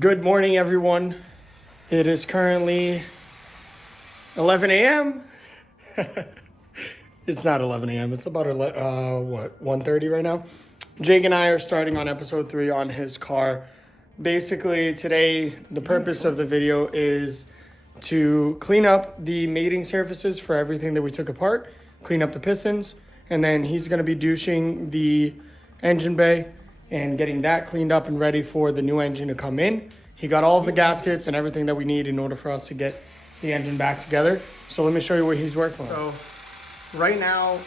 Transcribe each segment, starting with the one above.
Good morning, everyone. It is currently 11 a.m. It's not 11 a.m. It's about 1:30 right now. Jake and I are starting on episode 3 on his car. Basically, today, the purpose of the video is to clean up the mating surfaces for everything that we took apart, clean up the pistons, and then he's going to be douching the engine bay and getting that cleaned up and ready for the new engine to come in. He got all of the gaskets and everything that we need in order for us to get the engine back together. So let me show you what he's working on. So right now,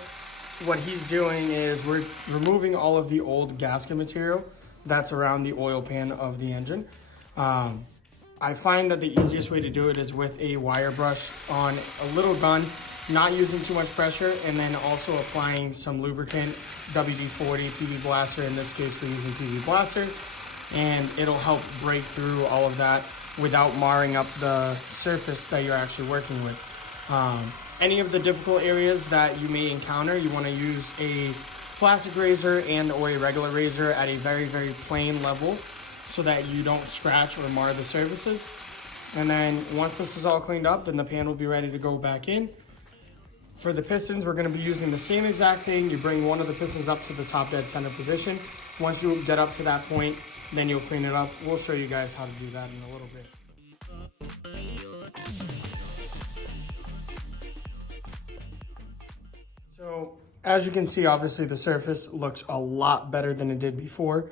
what he's doing is we're removing all of the old gasket material that's around the oil pan of the engine. I find that the easiest way to do it is with a wire brush on a little gun, not using too much pressure, and then also applying some lubricant, WD-40, PB Blaster. In this case, we're using PB Blaster, and it'll help break through all of that without marring up the surface that you're actually working with. Any of the difficult areas that you may encounter, you want to use a plastic razor and or a regular razor at a very, very plain level so that you don't scratch or mar the surfaces. And then once this is all cleaned up, then the pan will be ready to go back in. For the pistons, we're going to be using the same exact thing. You bring one of the pistons up to the top dead center position. Once you get up to that point, then you'll clean it up. We'll show you guys how to do that in a little bit. So as you can see, obviously the surface looks a lot better than it did before.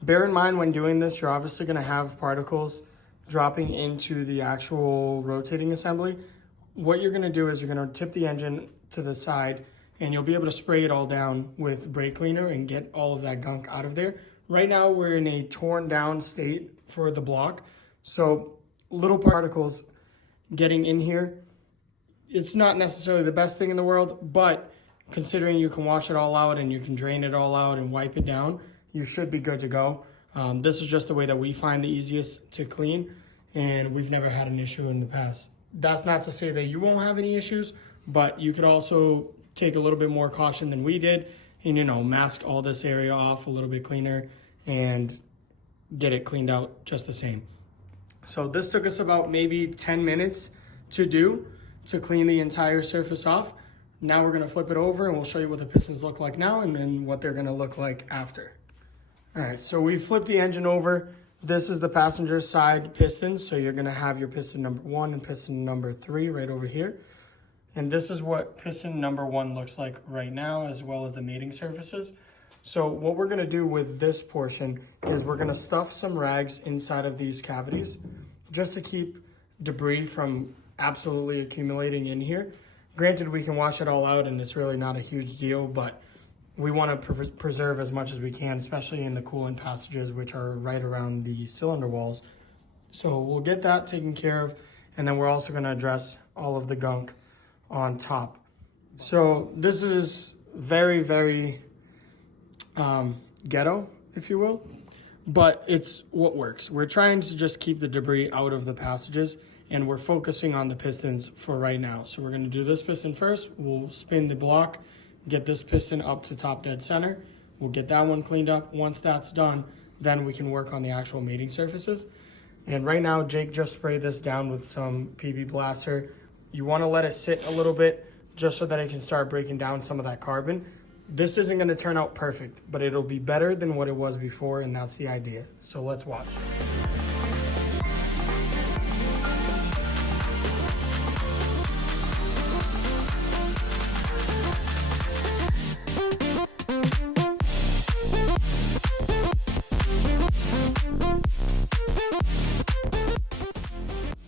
Bear in mind when doing this, you're obviously going to have particles dropping into the actual rotating assembly. What you're going to do is you're going to tip the engine to the side and you'll be able to spray it all down with brake cleaner and get all of that gunk out of there. Right now we're in a torn down state for the block. So little particles getting in here, it's not necessarily the best thing in the world, but considering you can wash it all out and you can drain it all out and wipe it down, you should be good to go. This is just the way that we find the easiest to clean, and we've never had an issue in the past. That's not to say that you won't have any issues, but you could also take a little bit more caution than we did and, mask all this area off a little bit cleaner and get it cleaned out just the same. So this took us about maybe 10 minutes to clean the entire surface off. Now we're going to flip it over and we'll show you what the pistons look like now and then what they're going to look like after. All right, so we flipped the engine over. This is the passenger side pistons. So you're going to have your piston number 1 and piston number 3 right over here. And this is what piston number 1 looks like right now, as well as the mating surfaces. So what we're going to do with this portion is we're going to stuff some rags inside of these cavities just to keep debris from absolutely accumulating in here. Granted, we can wash it all out and it's really not a huge deal, but we want to preserve as much as we can, especially in the coolant passages, which are right around the cylinder walls. So we'll get that taken care of, and then we're also going to address all of the gunk on top. So this is very, very ghetto, if you will, but it's what works. We're trying to just keep the debris out of the passages, and we're focusing on the pistons for right now. So we're going to do this piston first. We'll spin the block, get this piston up to top dead center. We'll get that one cleaned up. Once that's done, then we can work on the actual mating surfaces. And right now, Jake just sprayed this down with some PB Blaster. You want to let it sit a little bit just so that it can start breaking down some of that carbon. This isn't going to turn out perfect, but it'll be better than what it was before, and that's the idea. So let's watch.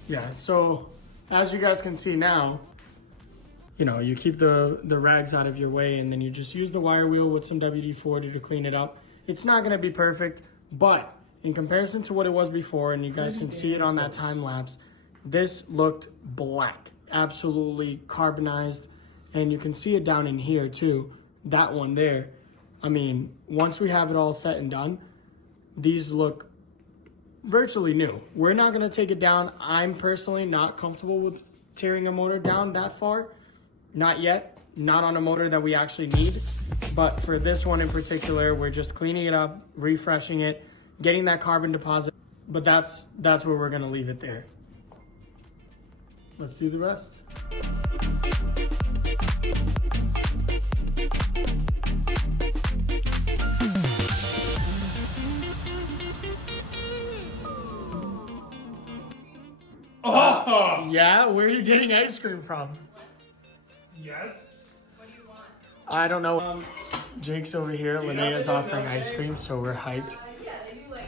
Yeah, so as you guys can see now, you keep the rags out of your way, and then you just use the wire wheel with some WD-40 to clean it up. It's not going to be perfect, but in comparison to what it was before, and you guys can see it on that time lapse, this looked black, absolutely carbonized, and you can see it down in here too, that one there. I mean, once we have it all set and done, these look virtually new. We're not going to take it down. I'm personally not comfortable with tearing a motor down that far. Not yet. Not on a motor that we actually need. But for this one in particular, we're just cleaning it up, refreshing it, getting that carbon deposit But that's where we're gonna leave it there. Let's do the rest. Oh! Yeah, where are you getting ice cream from? Yes. What do you want? I don't know. Jake's over here. Linnea's offering ice cream, so we're hyped. Yeah, they do like.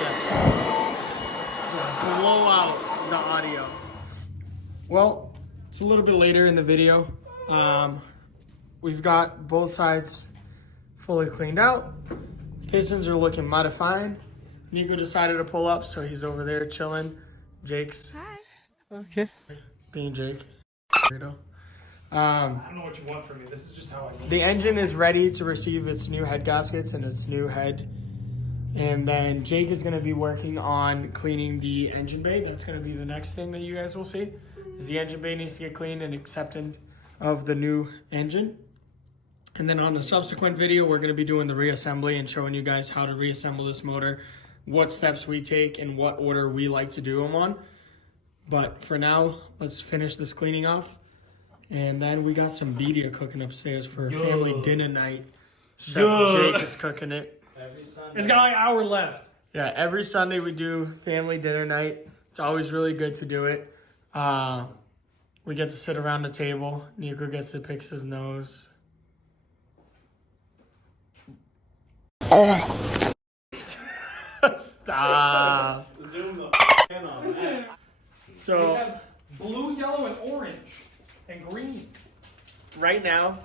Yes. Just blow out the audio. Well, it's a little bit later in the video. We've got both sides fully cleaned out. Pistons are looking mighty fine. Niko decided to pull up, so he's over there chilling. Jake's. Hi. Okay. Being Jake. I don't know what you want from me. This is just how I The engine is ready to receive its new head gaskets and its new head. And then Jake is going to be working on cleaning the engine bay. That's going to be the next thing that you guys will see. Is the engine bay needs to get cleaned and acceptance of the new engine. And then on the subsequent video, we're going to be doing the reassembly and showing you guys how to reassemble this motor, what steps we take, and what order we like to do them on. But for now, let's finish this cleaning off. And then we got some birria cooking upstairs for family dinner night. Chef Jake is cooking it. It's got like an hour left. Yeah, every Sunday we do family dinner night. It's always really good to do it. We get to sit around the table. Niko gets to pick his nose. Stop. Zoom the in on that. We So have blue, yellow, and orange, and green. right now,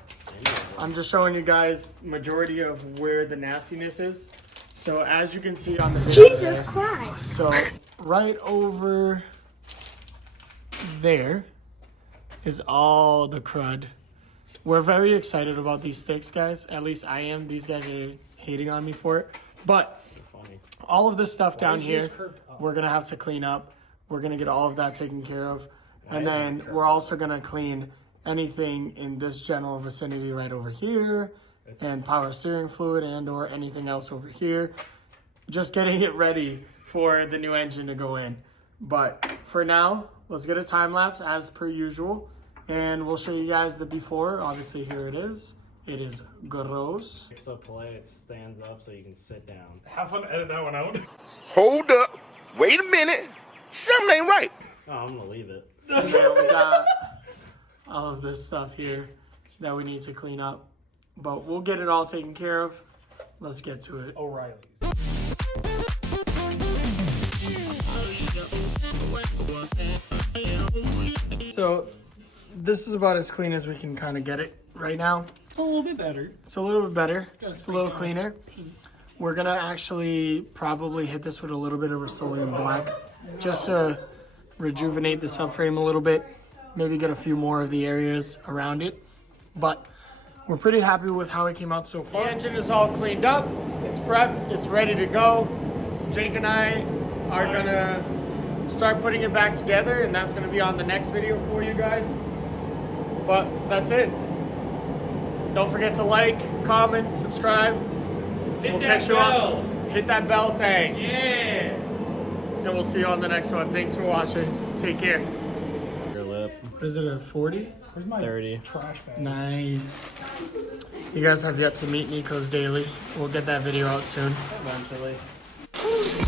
I'm just showing you guys majority of where the nastiness is. So as you can see on the video Jesus there, Christ. so right over there is all the crud. We're very excited about these sticks, guys. At least I am. These guys are hating on me for it. But all of this stuff down here, we're going to have to clean up. We're going to get all of that taken care of. And then we're also going to clean anything in this general vicinity right over here, and power steering fluid and or anything else over here. Just getting it ready for the new engine to go in. But for now, let's get a time lapse as per usual. And we'll show you guys the before. Obviously, here it is. It is gross. So polite, it stands up so you can sit down. Have fun to edit that one out. Hold up. Wait a minute. Something ain't right. Oh, I'm gonna leave it. And then we got all of this stuff here that we need to clean up. But we'll get it all taken care of. Let's get to it. O'Reilly's. So this is about as clean as we can kind of get it right now. It's a little bit better. It's a little bit better. It's a little cleaner. We're gonna actually probably hit this with a little bit of Rust-Oleum black just to rejuvenate the subframe a little bit. Maybe get a few more of the areas around it. But we're pretty happy with how it came out so far. The engine is all cleaned up. It's prepped. It's ready to go. Jake and I are gonna start putting it back together, and that's gonna be on the next video for you guys. But that's it. Don't forget to like, comment, subscribe. We'll catch you on. Hit that bell thing. Yeah. And we'll see you on the next one. Thanks for watching. Take care. Your lip. What is it, a 40? Where's my 30. trash bag? Nice. You guys have yet to meet Niko's daily. We'll get that video out soon. Eventually. Who's